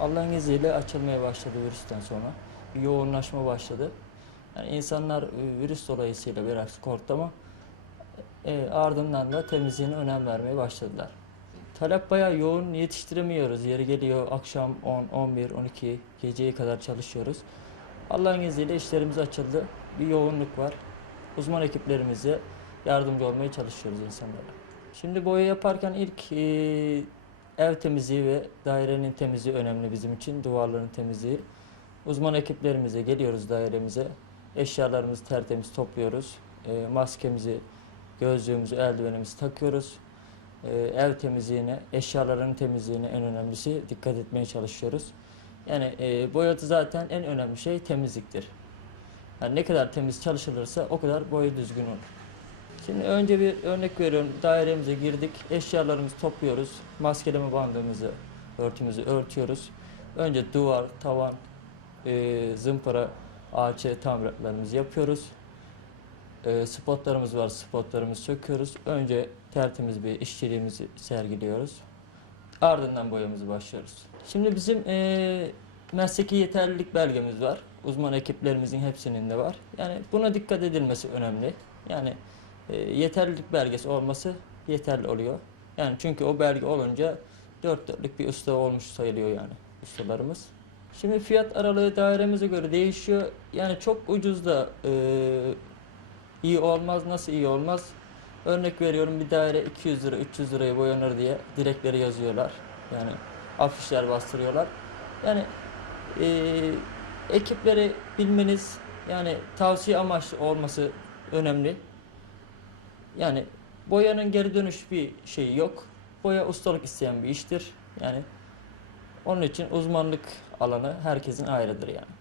Allah'ın izniyle açılmaya başladı virüsten sonra. Bir yoğunlaşma başladı. Yani insanlar e, virüs dolayısıyla biraz korktu ama e, ardından da temizliğine önem vermeye başladılar. Talep bayağı yoğun yetiştiremiyoruz. Yeri geliyor akşam 10, 11, 12 geceye kadar çalışıyoruz. Allah'ın izniyle işlerimiz açıldı. Bir yoğunluk var. Uzman ekiplerimize yardımcı olmaya çalışıyoruz insanlara. Şimdi boya yaparken ilk e, ev temizliği ve dairenin temizliği önemli bizim için. Duvarların temizliği. Uzman ekiplerimize geliyoruz dairemize. Eşyalarımızı tertemiz topluyoruz. E, maskemizi, gözlüğümüzü, eldivenimizi takıyoruz. E, ev temizliğine, eşyaların temizliğine en önemlisi dikkat etmeye çalışıyoruz. Yani e, boyatı zaten en önemli şey temizliktir. Yani ne kadar temiz çalışılırsa o kadar boya düzgün olur. Şimdi önce bir örnek veriyorum. Dairemize girdik. Eşyalarımızı topluyoruz. Maskeleme bandımızı, örtümüzü örtüyoruz. Önce duvar, tavan, e, zımpara, ağaç tamiratlarımızı yapıyoruz. E, spotlarımız var. Spotlarımızı söküyoruz. Önce tertemiz bir işçiliğimizi sergiliyoruz. Ardından boyamızı başlıyoruz. Şimdi bizim e, mesleki yeterlilik belgemiz var. Uzman ekiplerimizin hepsinin de var. Yani buna dikkat edilmesi önemli. Yani e, yeterlilik belgesi olması yeterli oluyor. Yani çünkü o belge olunca dört dörtlük bir usta olmuş sayılıyor yani ustalarımız. Şimdi fiyat aralığı dairemize göre değişiyor. Yani çok ucuz da e, iyi olmaz. Nasıl iyi olmaz? Örnek veriyorum bir daire 200 lira 300 liraya boyanır diye direkleri yazıyorlar. Yani afişler bastırıyorlar. Yani e, ekipleri bilmeniz yani tavsiye amaçlı olması önemli. Yani boyanın geri dönüş bir şeyi yok. Boya ustalık isteyen bir iştir. Yani onun için uzmanlık alanı herkesin ayrıdır yani.